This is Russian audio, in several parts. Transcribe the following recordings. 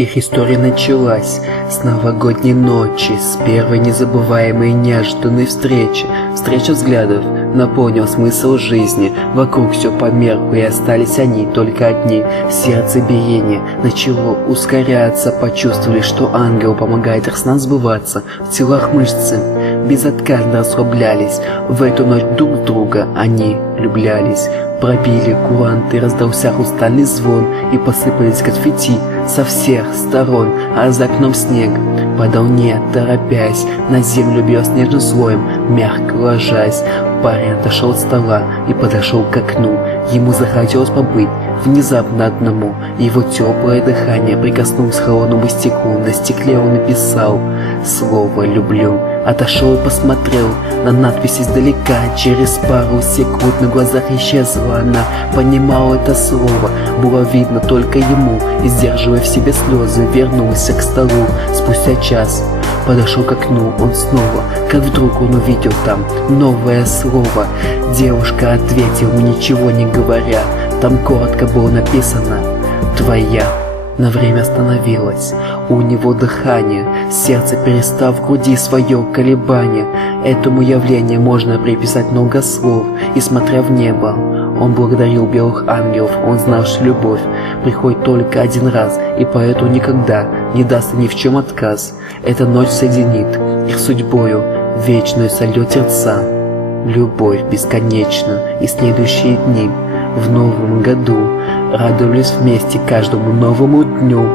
Их история началась с новогодней ночи, с первой незабываемой неожиданной встречи. Встреча взглядов наполнил смысл жизни. Вокруг все померкло, и остались они, только одни. Сердцебиение начало ускоряться, почувствовали, что ангел помогает их снам сбываться. В телах мышцы безотказно расслаблялись. В эту ночь друг в друга они влюблялись. Пробили куранты, раздался хрустальный звон, и посыпались конфетти со всех сторон, а за окном снег падал не торопясь, на землю бил снежным слоем, мягко ложась. Парень отошел от стола и подошел к окну. Ему захотелось побыть внезапно одному. Его теплое дыхание прикоснулось к холодному стеклу. На стекле он написал слово «люблю». Отошел и посмотрел на надпись издалека. Через пару секунд на глазах исчезла она. Понимал это слово, было видно только ему. И, сдерживая в себе слезы, вернулся к столу. Спустя час подошел к окну он снова, как вдруг он увидел там новое слово. Девушка ответила, ничего не говоря. Там коротко было написано «Твоя». На время остановилось у него дыхание, сердце перестав в груди свое колебание. Этому явлению можно приписать много слов, и смотря в небо, он благодарил белых ангелов. Он знал, что любовь приходит только один раз, и поэтому никогда не даст ни в чем отказ. Эта ночь соединит их судьбою, вечную сольет сердца. Любовь бесконечна, и следующие дни в новом году радовались вместе каждому новому дню.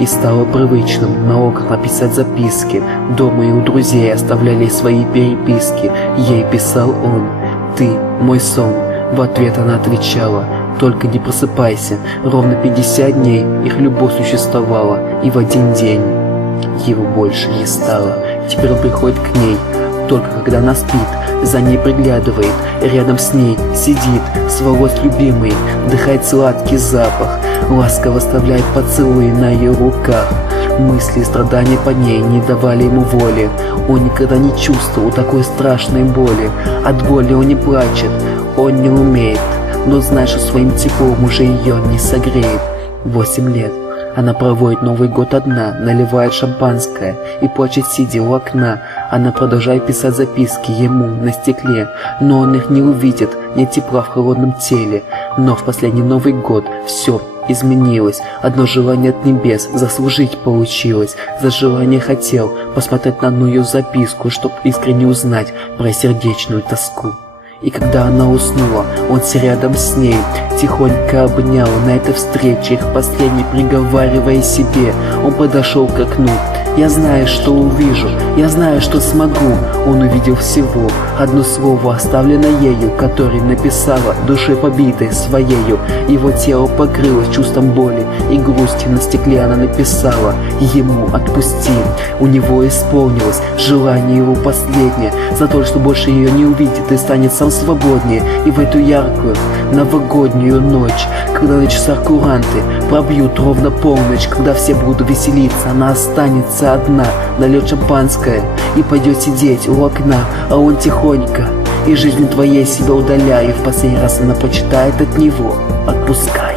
И стало привычным на окнах написать записки. Дома и у друзей оставляли свои переписки. Ей писал он: «Ты мой сон». В ответ она отвечала: «Только не просыпайся». Ровно 50 дней их любовь существовала, и в один день его больше не стало. Теперь он приходит к ней только когда она спит, за ней приглядывает, рядом с ней сидит, с волос любимый, вдыхает сладкий запах, ласково оставляет поцелуи на ее руках. Мысли и страдания по ней не давали ему воли. Он никогда не чувствовал такой страшной боли. От боли он не плачет, он не умеет, но знает, что своим теплом уже ее не согреет. 8 лет она проводит Новый год одна, наливает шампанское и плачет, сидя у окна. Она продолжает писать записки ему на стекле, но он их не увидит, нет тепла в холодном теле. Но в последний Новый год все изменилось. Одно желание от небес заслужить получилось. За желание хотел посмотреть на одну ее записку, чтоб искренне узнать про сердечную тоску. И когда она уснула, он сел рядом с ней, тихонько обнял на этой встрече их последней, приговаривая себе. Он подошел к окну. «Я знаю, что увижу, я знаю, что смогу». Он увидел всего одно слово, оставленное ею, которое написала душой побитой своею. Его тело покрылось чувством боли и грусти. На стекле она написала ему: «Отпусти». У него исполнилось желание его последнее, за то, что больше ее не увидит и станет сам свободнее. И в эту яркую новогоднюю ночь, когда на часах куранты пробьют ровно полночь, когда все будут веселиться, она останется одна, нальет шампанское и пойдет сидеть у окна, а он тихонько из жизни твоей себя удаляя, и в последний раз она прочитает от него: «Отпускай».